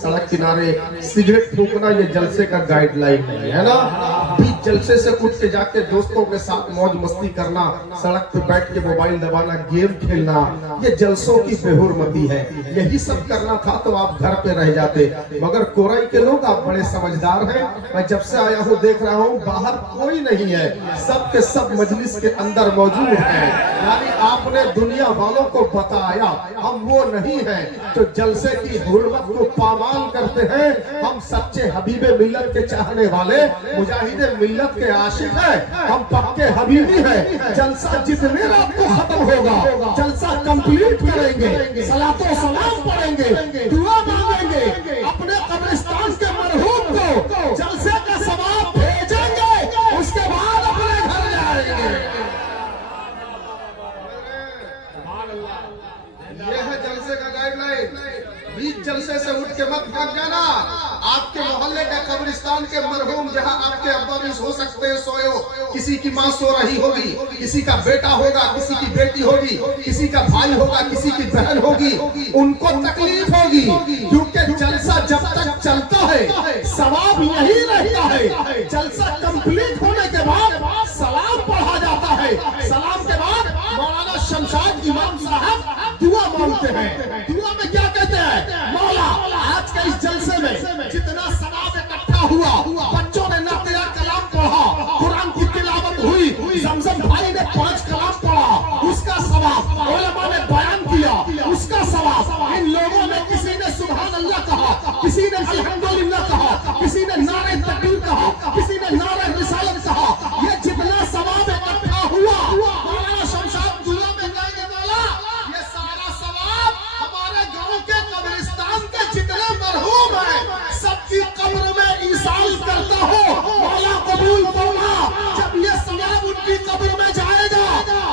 सड़क किनारे सिगरेट फूकना ये जलसे का गाइडलाइन नहीं है ना। बीच जलसे से उठ के जाके दोस्तों के साथ मौज मस्ती करना, सड़क पे बैठ के मोबाइल दबाना, गेम खेलना, ये जलसों की बेहुरमती है। यही सब करना था तो आप घर पे रह जाते, मगर कोरई के लोग आप बड़े समझदार हैं। मैं जब से आया हूँ देख रहा हूँ बाहर कोई नहीं है, सब के सब मजलिस के अंदर मौजूद है। यानी आपने दुनिया वालों को बताया हम वो नहीं है जो जलसे की हुर्मत को पामाल करते हैं। हम सच्चे हबीबे मिल्लत के चाहने वाले, मुजाहिदे मिल्लत के आशिक हैं, हम पक्के हबीबी हैं। जलसा जितने रात को खत्म होगा, जलसा कंप्लीट करेंगे, सलातो सलाम पढ़ेंगे, दुआ मांगेंगे, अपने कब्रिस्तान के मरहूम को जलसे का सवाब भेजेंगे, उसके बाद अपने घर जाएंगे। यह है जलसे का गाइडलाइन। बीच जलसे से उठ के मत भाग जाना। आपके मोहल्ले का कब्रिस्तान के मरहूम जहां आपके अब्बा भी हो सकते हैं सोए हो, किसी की माँ सो रही होगी, किसी का बेटा होगा, किसी की बेटी होगी, किसी का भाई होगा, किसी की बहन होगी, उनको तकलीफ होगी। क्योंकि जलसा जब तक चलता है सवाब यही रहता है। जलसा कंप्लीट होने के बाद सलाम पढ़ा जाता है, सलाम के बाद मौलाना शमशाद इमाम साहब दुआ मांगते हैं। दुआ में क्या कहते हैं? मौला आज के इस जलसे में जितना सवाब इकट्ठा हुआ, बच्चों ने नातिया कलाम पढ़ा, कुरान की तिलावत हुई, जमजम भाई ने 5 कलाम पढ़ा, उसका सवाब, उलमा ने बयान किया, उसका सवाब, इन लोगों ने किसी ने सुभान अल्लाह कहा, किसी ने अल्हम्दुलिल्लाह कहा, किसी ने नारे तकबीर कहा, किसी ने नारे रिसालत कहा, ये जितना सवाब इकट्ठा हुआ मौलाना शमशाद दुआ में कहेंगे मौला ये सारा सवाब हमारे गांव के कब्रिस्तान के जितने मरहूम हैं सबकी कब्र में ईसाल करता हो, मौला कबूल फरमा। जब ये सवाब उनकी कब्र में जाएगा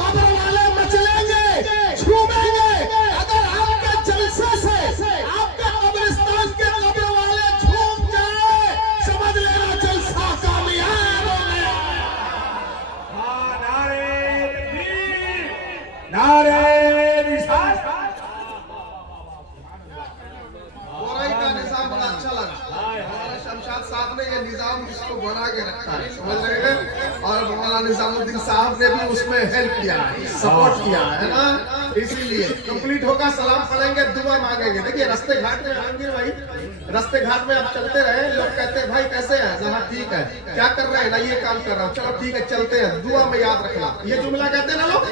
कब्र वाले मचलेंगे, झूमेंगे। अगर आपके जलसे से आपके कब्रिस्तान के कब्र वाले झूम जाए, समझ लेना जलसा कामयाब हो गया। नारे रिसालत। कोरई का निजाम बड़ा अच्छा लगा। मौलाना शमशाद साहब ने ये निजाम इसको बना के रखा है, समझ रहे हैं? और मौलाना निजामुद्दीन साहब ने भी उसमें हेल्प किया है, सपोर्ट किया है ना। इसीलिए कंप्लीट होगा, सलाम पढ़ेंगे, दुआ मांगेंगे। देखिए रास्ते घाट में आलमगीर भाई, रास्ते घाट में आप चलते रहे, लोग कहते हैं भाई कैसे हैं? हाँ ठीक है, क्या कर रहे हैं? ना ये काम कर रहा हूँ, चलो ठीक है चलते हैं, दुआ में याद रखना। ये जुमला कहते हैं ना लोग,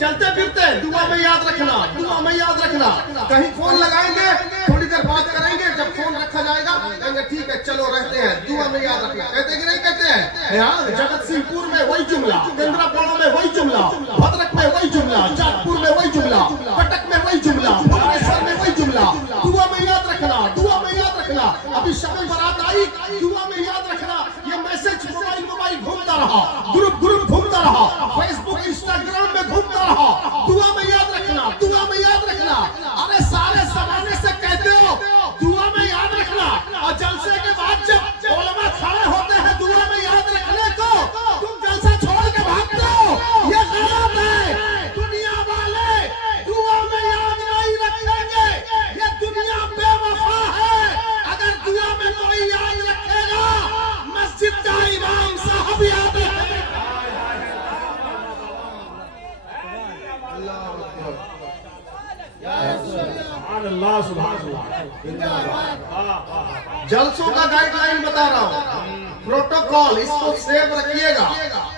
चलते फिरते दुआ में याद रखना, दुआ में याद रखना। कहीं फोन लगाएंगे, थोड़ी देर बात करेंगे, जब फोन रखा जाएगा कहेंगे ठीक है चलो रहते हैं, दुआ में याद रखना। कहते कि नहीं कहते हैं? यहाँ जगत सिंहपुर में वही जुमला, केंद्रापड़ा में वही जुमला, भद्रक में वही जुमला, जाटपुर में वही जुमला, कटक में वही जुमला, भुवनेश्वर में वही जुमला। दुआ में याद रखना, दुआ में याद रखना। अभी शब बारात आई, दुआ में याद रखना। ये मैसेज मोबाइल घूमता रहा, ग्रुप घूमता रहा, फेसबुक इंस्टाग्राम में घूमता रहा। दुआ में याद रखना, दुआ में याद रखना। अरे सारे जमाने से कहते हो दुआ में याद रखना, और जलसे के बाद जब उलमा खड़े होते हैं दुआ में याद रखने को, तुम जलसा छोड़ के भागते हो, ये गलत है। दुनिया वाले दुआ में याद नहीं रखेंगे, ये दुनिया बेवफा है। अगर दुआ में कोई याद रखेगा, मस्जिद का इमाम साहब याद रखेगा। अल्लाह सुभान जलसों का गाइडलाइन बता रहा हूँ, प्रोटोकॉल, इसको सेव रखिएगा।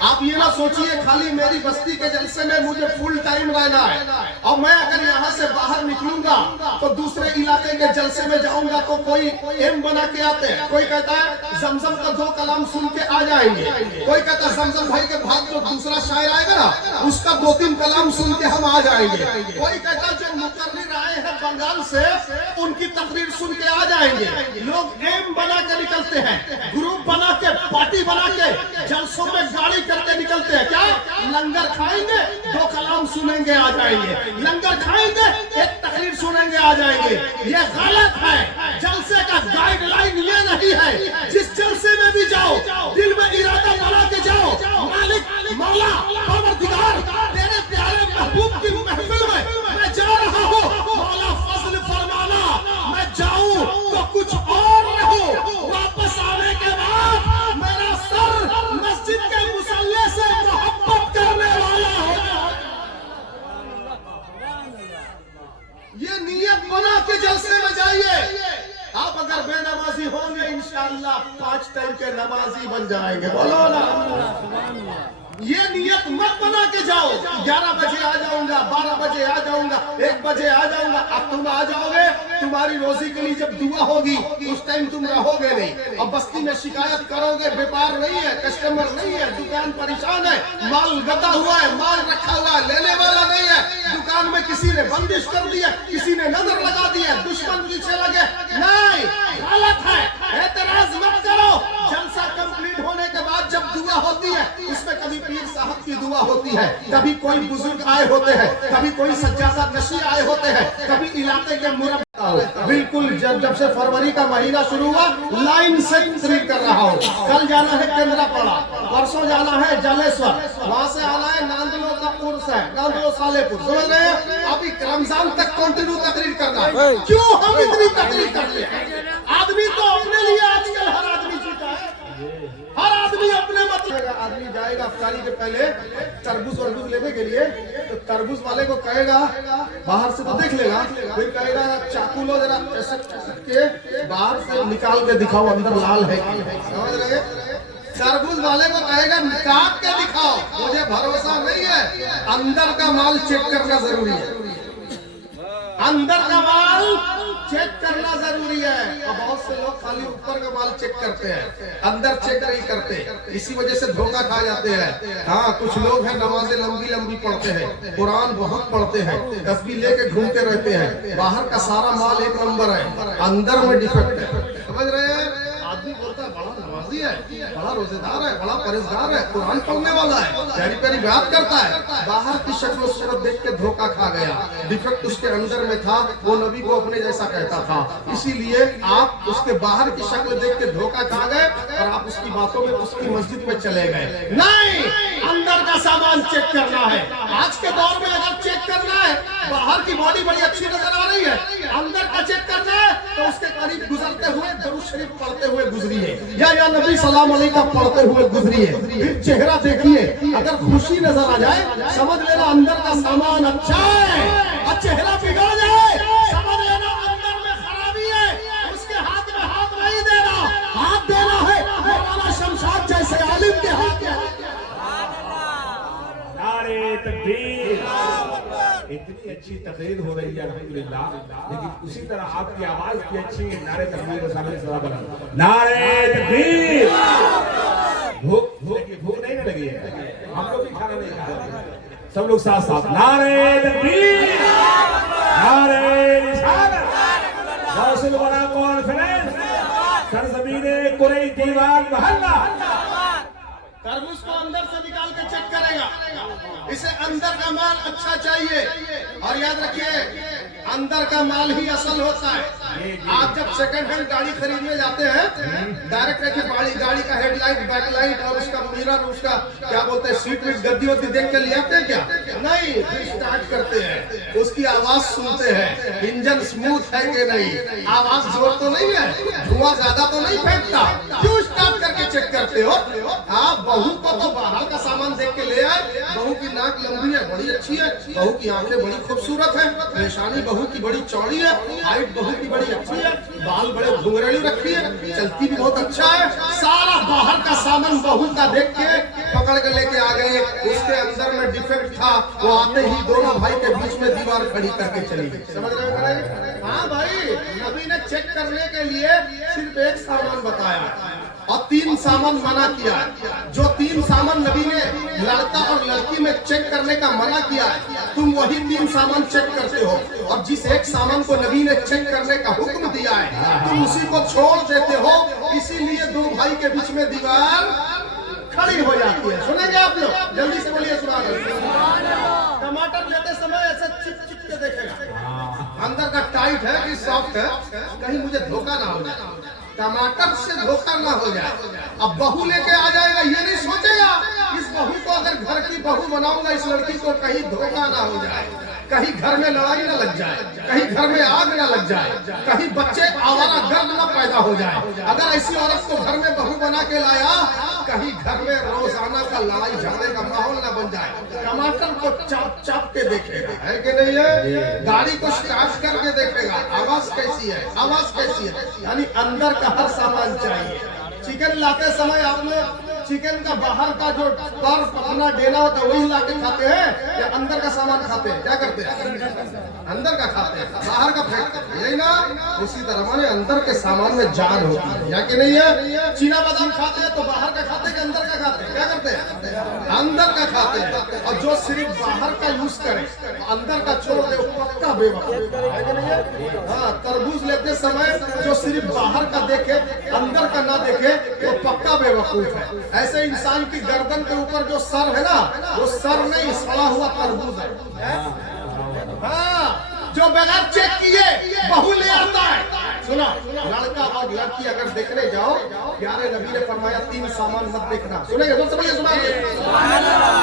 आप ये ना सोचिए खाली मेरी बस्ती के जलसे में मुझे फुल टाइम रहना है, और मैं अगर यहाँ से बाहर निकलूंगा तो दूसरे इलाके के जलसे में जाऊंगा तो कोई एम बना के आते हैं। कोई कहता है जमजम का 2 कलाम सुन के आ जाएंगे, कोई कहता है जमजम भाई के बाद जो दूसरा शायर आएगा ना उसका 2-3 कलाम सुन के हम आ जाएंगे। कोई कहता है जो मुकर्रिर आए हैं बंगाल से उनकी तकरीर सुन के आ जाएंगे। लोग एम बना के निकलते हैं, ग्रुप बना के, पार्टी बना के जलसों में गाड़ी करके निकलते हैं। क्या लंगर खाएंगे, 2 कलाम सुनेंगे आ जाएंगे, लंगर खाएंगे, 1 तकरीर सुनेंगे आ जाएंगे। ये गलत है। जलसे का गाइडलाइन ये नहीं है। जिस जलसे में भी जाओ दिल में इरादा बना के जाओ, मालिक मौला परवरदिगार तेरे प्यारे महबूब की महफिल में मैं जा रहा हूँ, मौला फजल फरमाना। मैं जाऊँ तो कुछ और न हो, वापस आने के बाद मेरा सर मस्जिद के मुसल्ले से मोहब्बत करने वाला होगा। ये नियत बना के जलसे में जाइए। आप अगर बेनमाजी होंगे इंशाअल्लाह 5 टाइम के नमाजी बन जाएंगे। बोलो ना, ये नियत मत बना के जाओ 11 बजे आ जाऊंगा, 12 बजे आ जाऊंगा, 1 बजे आ जाऊंगा। अब तुम आ जाओगे, तुम्हारी रोजी के लिए जब दुआ होगी उस टाइम तुम रहोगे नहीं। अब बस्ती में शिकायत करोगे, व्यापार नहीं है, कस्टमर नहीं है, दुकान परेशान है, माल गदा हुआ है, माल रखा हुआ है, लेने वाला नहीं है, दुकान में किसी ने बंदिश कर दी है, किसी ने नजर लगा दी है, दुश्मन पीछे लगे। नहीं, गलत है, एतराज मत करो। जलसा कंप्लीट होने के बाद जब दुआ होती है उसमें कभी पीर साहब की दुआ होती है, कभी कोई बुजुर्ग आए होते हैं, कभी कोई सज्जादा नशी आए होते हैं, कभी इलाके के मुरब्बा। बिल्कुल जब से फरवरी का महीना शुरू हुआ लाइन से तकरीर कर रहा हूँ। कल जाना है केंद्रापाड़ा, परसों जाना है जलेश्वर, वहाँ से आना है नांदलो का उर्स है, नांदलो सालेपुर, समझ रहे हैं। अभी रमजान तक कंटिन्यू तकरीर करना है। क्यों हम इतनी तकरीर करते हैं? आदमी तो अपने लिए आजकल हर आदमी जीता है, हर आदमी अपने मतलब। आदमी जाएगा अफ्तारी के पहले तरबूज वरबूज लेने के लिए, तो तरबूज वाले को कहेगा, बाहर से तो देख लेगा, फिर कहेगा चाकू लो जरा ऐसे के बाहर से निकाल के दिखाओ अंदर लाल है, समझ रहे? तरबूज वाले को कहेगा निकाल के दिखाओ, मुझे भरोसा नहीं है। अंदर का माल चेक करना जरूरी है, अंदर का माल चेक करना जरूरी है। और बहुत से लोग खाली ऊपर का माल चेक करते हैं, अंदर चेक नहीं करते, इसी वजह से धोखा खा जाते हैं। हाँ, कुछ लोग हैं नमाजें लंबी लंबी पढ़ते हैं, कुरान बहुत पढ़ते हैं, तस्बीह लेके घूमते रहते हैं, बाहर का सारा माल एक नंबर है, अंदर में डिफेक्ट है, समझ रहे हैं। आदमी बोलता है बड़ा नमाजी है, बड़ा रोजेदार है, बड़ा परहेजगार है, कुरान पढ़ने वाला है, प्यारी प्यारी बात करता है, बाहर की शक्ल सूरत देख के धोखा खा गया। डिफेक्ट उसके अंदर में था, वो नबी को अपने जैसा कहता था, इसीलिए आप उसके बाहर की शक्ल देख के धोखा खा गए और आप उसकी बातों में उसकी मस्जिद में चले गए। नहीं, अंदर का सामान चेक करना है। आज के दौर में अगर चेक करना है, बाहर की बॉडी बड़ी अच्छी नजर आ रही है, अंदर का चेक करना है तो उसके करीब गुजरते हुए दरूद शरीफ पढ़ते हुए गुजरिए, या नबी सलाम अलैकुम पढ़ते हुए गुजरिए। फिर चेहरा देखिए, अगर खुशी नजर आ जाए समझ लेना अंदर का सामान अच्छा है, और चेहरा बिगड़ जाए समझ लेना अंदर में खराबी है। उसके हाथ में हाथ नहीं देना, हाथ देना है मौलाना शमशाद जैसे आलिम के हाथ में। नारे तकबीर। इतनी अच्छी तकरीर हो रही है अल्हम्दुलिल्लाह, लेकिन उसी तरह आपकी आवाज भी अच्छी है। नारे तकबीर के सामने सदा बना नारे तकबीर। भूख नहीं ना लगी है? हम लोग भी खाना नहीं खाते, सब लोग साथ साथ नारे तकबीर, नारे रिसालत, गौसुल वरा कॉन्फ्रेंस, सरजमीने कुरैश दीवान मोहल्ला। तरबूज को अंदर से निकाल के चेक करेगा, इसे अंदर का माल अच्छा चाहिए। और याद रखिए, अंदर का माल ही असल होता है। आप जब सेकंड हैंड गाड़ी खरीदने जाते हैं, डायरेक्ट रखिए गाड़ी का हेडलाइट, बैकलाइट और उसका मिरर, उसका क्या बोलते हैं, सीट विट गद्दी वद्दी देख के ले आते हैं क्या? नहीं, फिर स्टार्ट करते हैं, उसकी आवाज सुनते हैं, इंजन स्मूथ है कि नहीं, आवाज जोर तो नहीं है, धुआं ज्यादा तो नहीं फेंकता, क्यों स्टार्ट करके चेक करते हो? आप बहू को तो बाहर का सामान देख के ले आए, बहू की नाक लंबी है, बड़ी अच्छी है, बहू की आंखें बड़ी खूबसूरत है, पेशानी बहू की बड़ी चौड़ी है, हाइट बहू की बड़ी अच्छी है, बाल बड़े घुंघरेली रखी है, चलती भी बहुत अच्छा है। सारा बाहर का सामान बहू का देख के पकड़ के लेके आ गए, उसके अंदर में डिफेक्ट था, वो आते ही दोनों भाई के बीच में दीवार खड़ी करके चली गई। समझ रहे हो? हाँ भाई, नबी ने चेक करने के लिए सिर्फ एक सामान बताया और 3 सामान मना किया। जो 3 सामान नबी ने लड़का और लड़की में चेक करने का मना किया, तुम वही 3 सामान चेक करते हो, और जिस एक सामान को नबी ने चेक करने का हुक्म दिया है तुम उसी को छोड़ देते हो। इसीलिए 2 भाई के बीच में दीवार खड़ी हो जाती है। सुनेंगे आप लोग? जल्दी से बोलिए सुभान अल्लाह। टमाटर लेते समय ऐसा चिप चिप के देखेगा, अंदर का टाइट है कि सॉफ्ट है, कहीं मुझे धोखा ना हो जाए, टमाटर से धोखा ना हो जाए। अब बहू लेके आ जाएगा, ये नहीं सोचेगा इस बहू को अगर घर की बहू बनाऊंगा, इस लड़की को कहीं धोखा ना हो जाए, कहीं घर में लड़ाई ना लग जाए, कहीं घर में आग ना लग जाए, कहीं बच्चे आवारा गर्द ना पैदा हो जाए। अगर ऐसी औरत को घर में बहू बना के लाया, कहीं घर में रोजाना का लड़ाई झगड़े का माहौल ना बन जाए। टमाटर को चाप चाप के देखेगा, है कि नहीं है? गाड़ी को स्टार्ट करके देखेगा, आवाज कैसी है, आवाज कैसी है, यानी अंदर का हर सामान चाहिए। चिकन लाते समय आपने चिकन का बाहर का जो बर्फ अपना डेना होता है वही लाके खाते हैं या अंदर का सामान खाते हैं? क्या करते हैं? अंदर का खाते हैं, बाहर का फेंकते हैं, यही ना? उसी तरह माने अंदर के सामान में जान होती है, या कि नहीं है? चीना बादाम खाते हैं तो बाहर का खाते हैं कि अंदर का खाते हैं? क्या करते हैं? अंदर का खाते हैं। और जो सिर्फ बाहर का यूज करे अंदर का छोड़ दे, पक्का बेवकूफ है कि नहीं है? हाँ, तरबूज लेते समय जो सिर्फ बाहर का देखे अंदर का ना देखे वो पक्का बेवकूफ है। ऐसे इंसान की गर्दन के ऊपर जो सर है ना, वो सर नहीं, सड़ा हुआ तरबूज है। हाँ, जो बगैर चेक किए बहू ले आता है। सुना, लड़का और लड़की अगर देखने जाओ, प्यारे नबी ने फरमाया 3 सामान मत देखना। सुनेंगे तो समझिए, सुनाइए।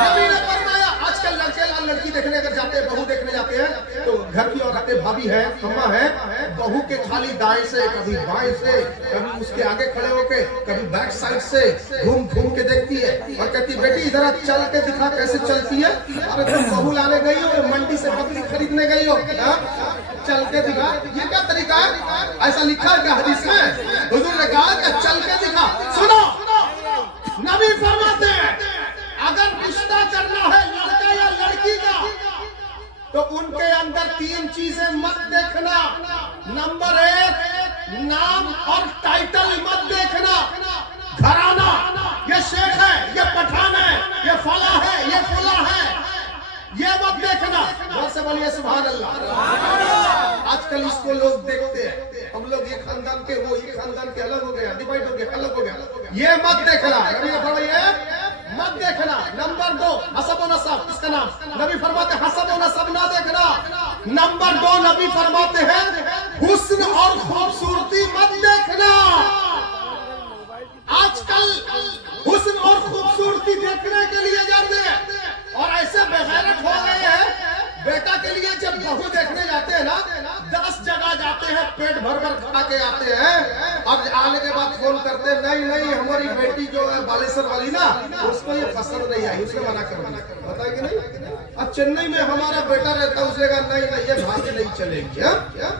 नबी ने फरमाया आजकल लड़के और लड़की देखने अगर जाते हैं, बहू देखने जाते हैं, तो घर की औरतें, भाभी है, अम्मा है, बहू के खाली दाएं से, कभी बाएं से, कभी उसके आगे खड़े होके, कभी बैक साइड से घूम घूम के देखती है और कहती बेटी इधर चल के दिखा कैसे चलती है। अरे तुम बहू लाने गई हो, मंडी से बकरी खरीदने गई हो, चल के दिखा, ये क्या तरीका है? ऐसा लिखा है क्या हदीस में? हुजूर ने कहा कि चल के दिखा। सुनो, नबी फरमाते हैं अगर रिश्ता करना है लड़का या लड़की का, तो उनके अंदर 3 चीजें मत देखना। नंबर 1, नाम और टाइटल मत देखना। घराना, ये शेख है, ये पठान है, ये फला है, ये फुला है, ये मत देखना। जोर से बोलिए सुभान अल्लाह। आजकल इसको लोग देखते हैं, हम लोग ये खानदान के, वो ये खानदान के, अलग हो गया, डिवाइड हो गया, अलग हो गया, ये मत देखना। नबी ने फरमाया मत देखना। नंबर 2, हसब और नसब, इसका नाम नबी फरमाते हैं हसब और नसब ना देखना। नंबर 2 नबी फरमाते हैं हुस्न और खूबसूरती मत देखना। आजकल हुस्न और खूबसूरती देखने के लिए जाते हैं और ऐसे बेगैरत हो गए हैं, बेटा के लिए जब बहू देखने जाते हैं ना, 10 जगह जाते हैं, पेट भर भर खा के आते हैं, और आने के बाद फोन करते हैं नहीं नहीं हमारी बेटी जो है बालेश्वर वाली ना, उसको ये पसंद नहीं आई, उसने मना कर दिया। बताया कि नहीं? अब चेन्नई में हमारा बेटा रहता है, उसने कहा नहीं नहीं ये भाभी नहीं चलेगी।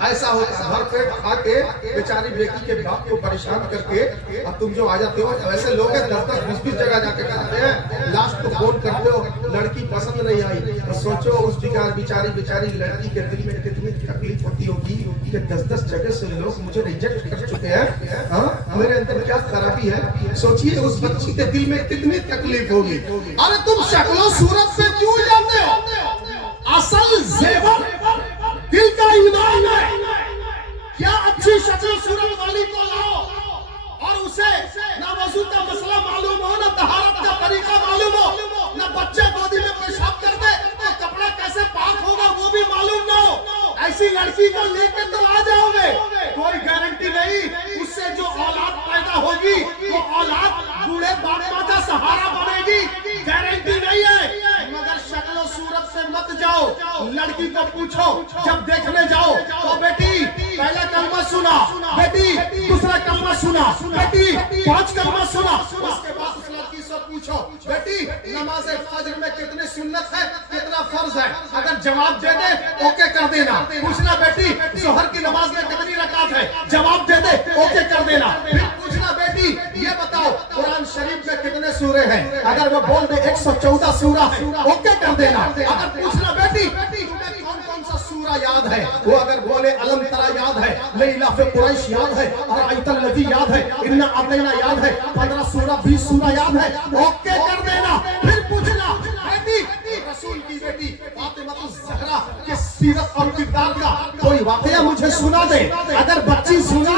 ऐसा होता है, भर पेट खा के बेचारी बेटी के बाप को परेशान करके अब तुम जो आ जाते हो। ऐसे लोग 10-10, 20-20 जगह जाके कराते हैं, लास्ट को फोन करते हो लड़की पसंद नहीं आई, तो सोचो उस बेचारी लड़की के दिल में कितनी तकलीफ होती होगी कि 10-10 जगह से लोग मुझे रिजेक्ट कर चुके हैं। हाँ, मेरे अंदर क्या खराबी है, सोचिए उस बच्ची के दिल में कितनी तकलीफ होगी। अरे तुम शक्लो सूरत से क्यों जाते हो? असल जेवर दिल का ईमान है। क्या अच्छी शक्ल सूरत वाली को लाओ और उसे ना वजू का मसला मालूम हो, ना तहारत का तरीका मालूम हो, ना बच्चे गोदी में पेशाब कर दे तो कपड़ा कैसे पाक होगा वो भी मालूम ना हो, ऐसी लड़की को लेकर तो आ जाओगे, कोई गारंटी नहीं उससे जो औलाद पैदा होगी वो औलाद बूढ़े बाप माँ का सहारा बनेगी, गारंटी नहीं है। मगर शक्लो सूरत से मत जाओ, लड़की को पूछो जब देखने जाओ तो बेटी पहला कलमा सुना, बेटी दूसरा कलमा सुना, बेटी 5 कलमा सुना, उसके बाद उस लड़की से पूछो बेटी नमाज फजर में कितने सुन्नत है, कितना फर्ज है, अगर जवाब दे दे ओके कर देना। पूछना बेटी जोहर की नमाज में कितनी रकात है, जवाब दे दे ओके कर देना। फिर पूछना बेटी ये बताओ कुरान शरीफ में कितने सूरे हैं, अगर वो बोल दे 114 सूरा है ओके कर देना। अगर पूछना बेटी तुम्हें कौन कौन सा सूरा याद है, वो अगर बोले अलम तरा याद है, लैला फी कुरैश याद है, और आयतल लजी याद है, इन्ना अतैना याद है, 15 सूरा 20 सूरा याद है, ओके कर देना। फिर पूछना बेटी रसूल की बेटी फातिमा ज़हरा के सीरत और किरदार का कोई वाकया मुझे सुना दे, अगर बच्ची सुना